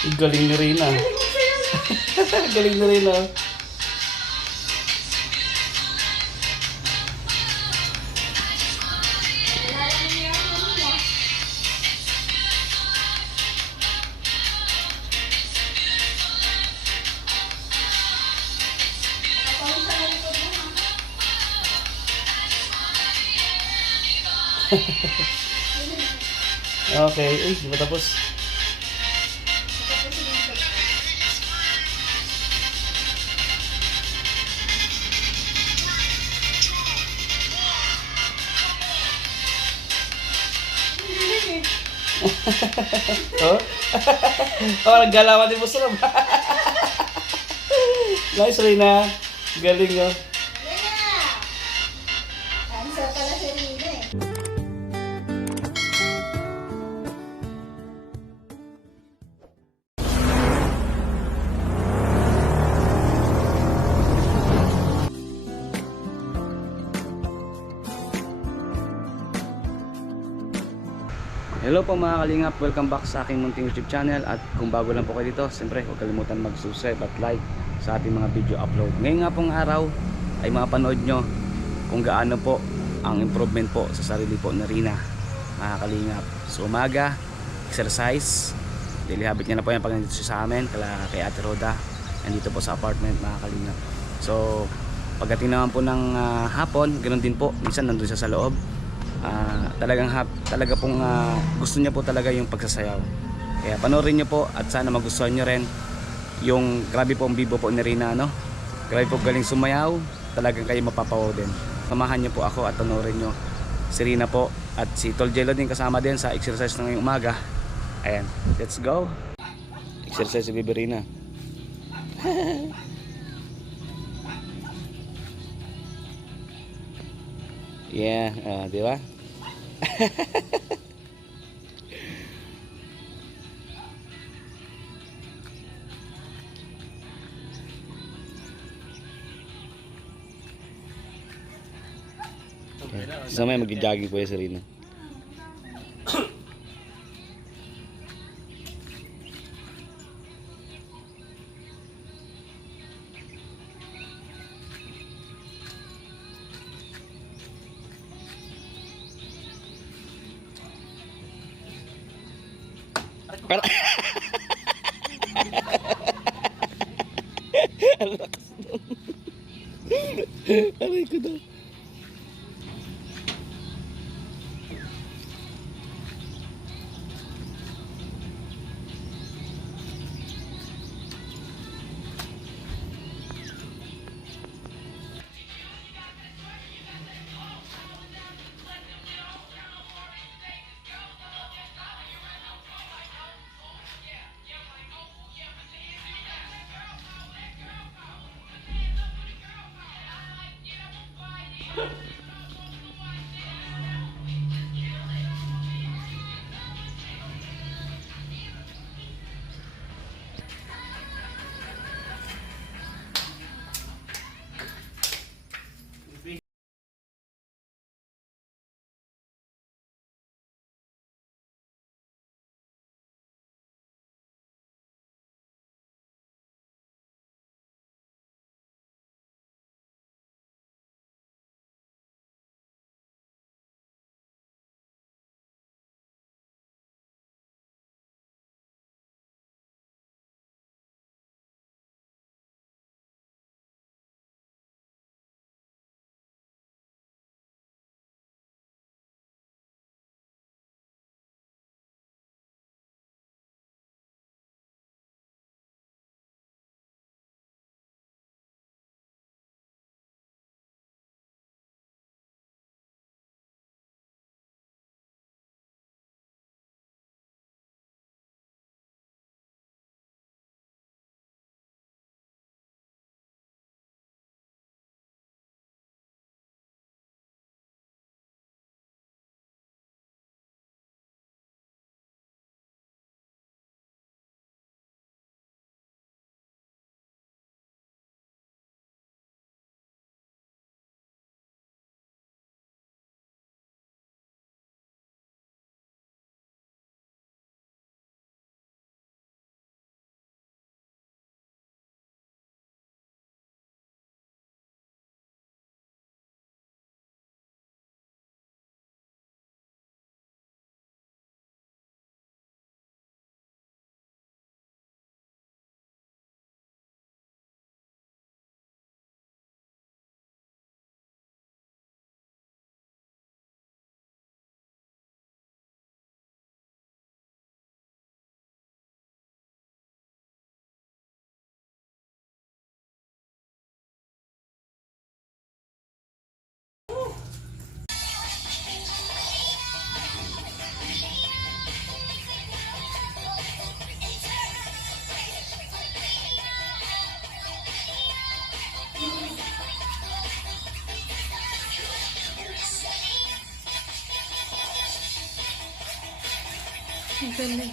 Galing ni Rina. Galing ni Rina. Okay, uy, di ba tapos? Oh? Oh, naggalawan din mo sa Nice, Rina. Galing, oh. Answer pala si Rina eh. Hello po mga kalingap, welcome back sa aking munting YouTube channel. At kung bago lang po kayo dito, siyempre huwag kalimutan mag-subscribe at like sa ating mga video upload. Ngayon nga pong araw ay mapanood nyo kung gaano po ang improvement po sa sarili po na Rina, mga kalingap. So umaga, exercise, daily habit niya na po yan pag nandito siya sa amin, kay Ate Roda, nandito po sa apartment, mga kalingap. So pagdating naman po ng hapon, ganoon din po, minsan nandun siya sa loob. Talaga pong gusto niya po talaga yung pagsasayaw. Kaya panoorin niyo po at sana magustuhan niyo rin yung grabe po ang bibo po ni Rina, no? Grabe po galing sumayaw, talagang kayo mapapawaw din. Samahan niyo po ako at panoorin niyo si Rina po at si Tol Jello din kasama din sa exercise ng ngayong umaga. Ayan, let's go. Exercise si Bibi Rina. Yeah, di ba? Sa may mag-jogging po yung Serena. Para ang lakas nun. Aray ko daw. Ang galing.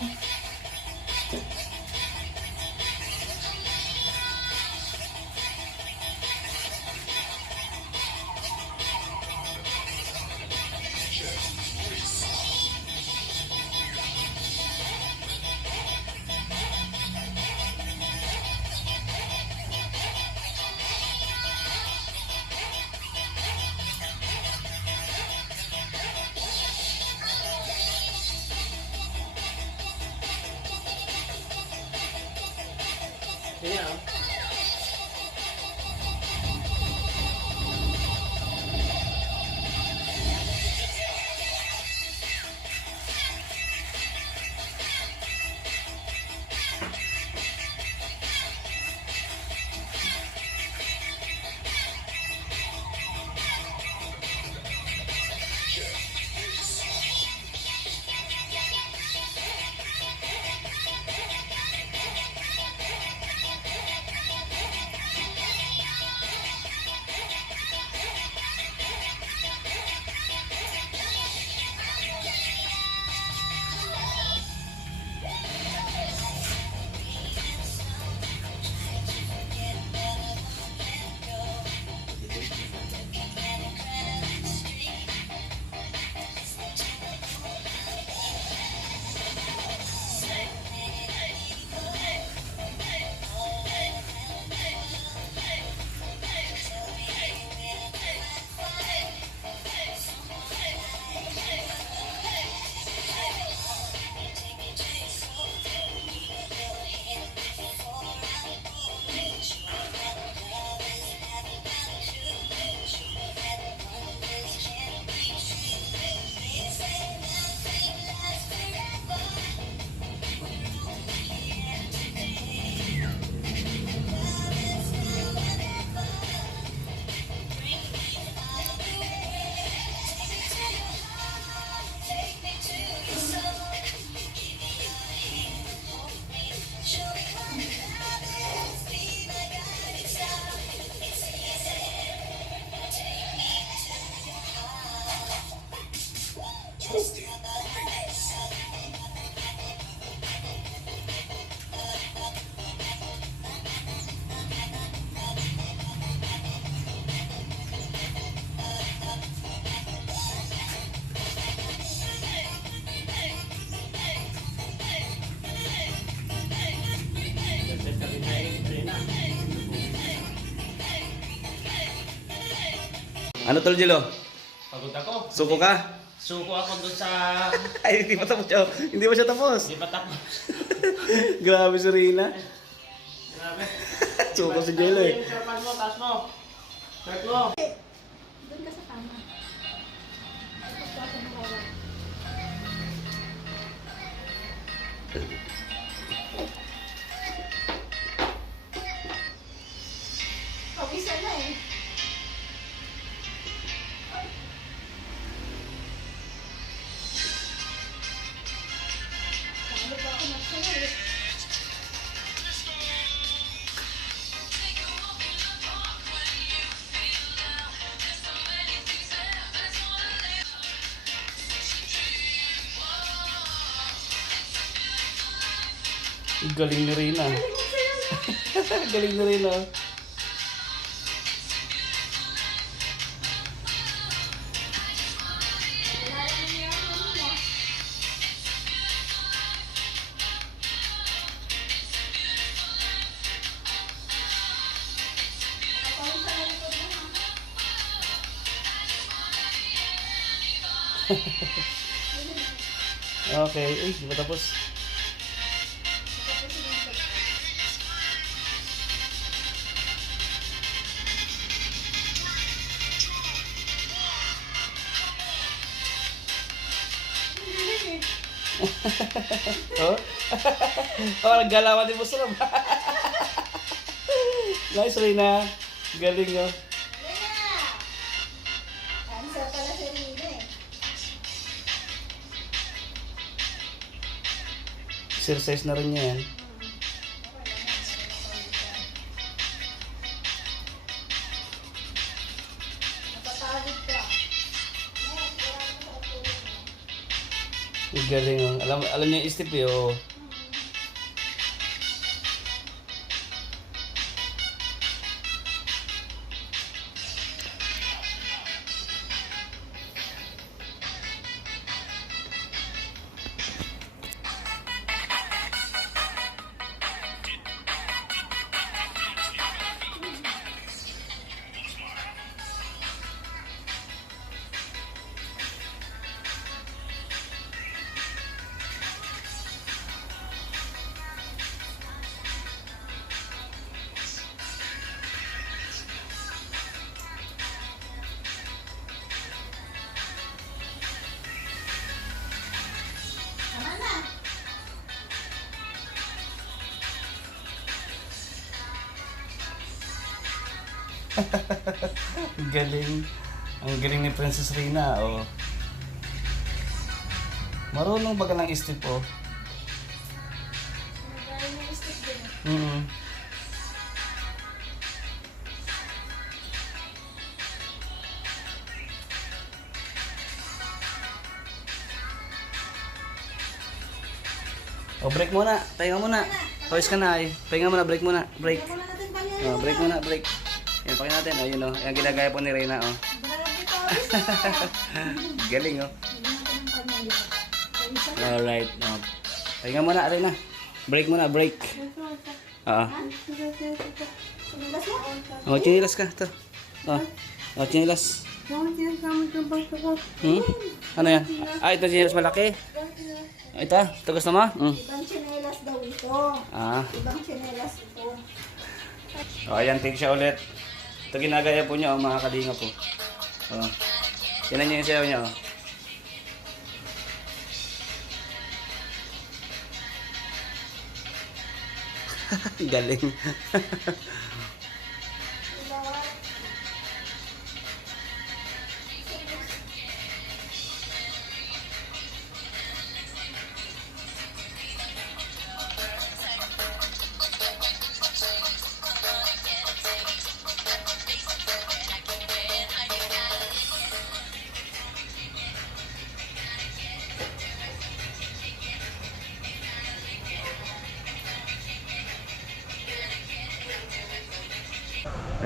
Ano tol, Jelo? Pagod ako. Suko ka? Suko ako doon sa... Ay, hindi pa tapos siya. Hindi pa siya tapos. Di ba tapos? Grabe si Rina. Grabe. Suko si Jelo eh. Yung sarpan mo, taas mo. Start mo. Doon ka sa tama. Tapos ka sa bawah. Pawisa na eh. Paano ba ako nagsunod? Galing ni Rina. Galing ni Rina. Okay, uy, di ba tapos? Oh? Oh, naggalawan din mo sa Nice, Rina. Galing, oh. Rina! Answer pala si Rina eh. Exercise na rin yan. Napatawid ka. Yes, wala ko sa tulong mo. Galing oh. Alam niya yung step eh oh. Tama na. Galing. Ang galing ni Princess Rina oh. Marunong baga ng step oh. Nagaya yung stick din. Mm. Oh, break muna. Pahinga muna. Pawis ka na eh. Pahinga muna, break muna. Break. Kaya muna natin kanya Oh, break muna, break. Yan, pakinggan natin. Ayun oh. Yan ginagaya po ni Reyna oh. Grabe pa. Galing oh. Bigyan natin ng kanya dito. Pawisan na. Alright. Oh. Pahinga muna, Reyna. Break muna, break. Oo. Sumilas mo? Oh, chinilas ka. Ito. Oh. Oh, chinilas. Hmm? Ano yan? Ah, ito chinilas malaki. Ito, ito gusto mo? Ibang tsinelas daw ito. Ah. Ibang tsinelas ito. Oh, ayan, take siya ulit. Ito ginagaya po niya, oh, mga kalinga po. Oh. Yan niya yung sayaw niya, oh. Galing.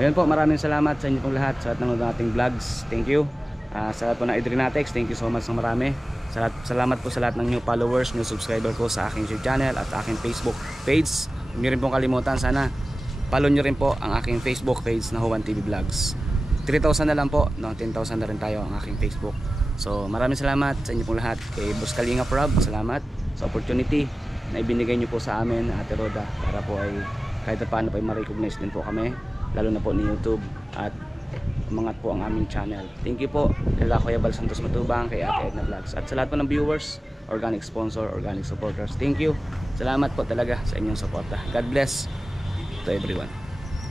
Ayun po, maraming salamat sa inyo pong lahat sa lahat ng ating vlogs. Thank you. Sa lahat po ng Idrinatex, thank you so much ng marami. Salamat po sa lahat ng new followers, new subscriber ko sa aking YouTube channel at aking Facebook page. Huwag nyo rin pong kalimutan, sana follow nyo rin po ang aking Facebook page na Juan TV Vlogs. 3,000 na lang po, no? 10,000 na rin tayo ang aking Facebook. So maraming salamat sa inyo pong lahat. Kay Boss Kalinga Prab, salamat sa opportunity na ibinigay nyo po sa amin, Ate Roda, para po ay kahit paano pa ay ma-recognize din po kami, lalo na po ni YouTube, at umangat po ang aming channel. Thank you po kay Kuya Bal Santos Matubang, kay Ate Edna Vlogs, at sa lahat po ng viewers, organic sponsor, organic supporters. Thank you. Salamat po talaga sa inyong suporta. God bless to everyone.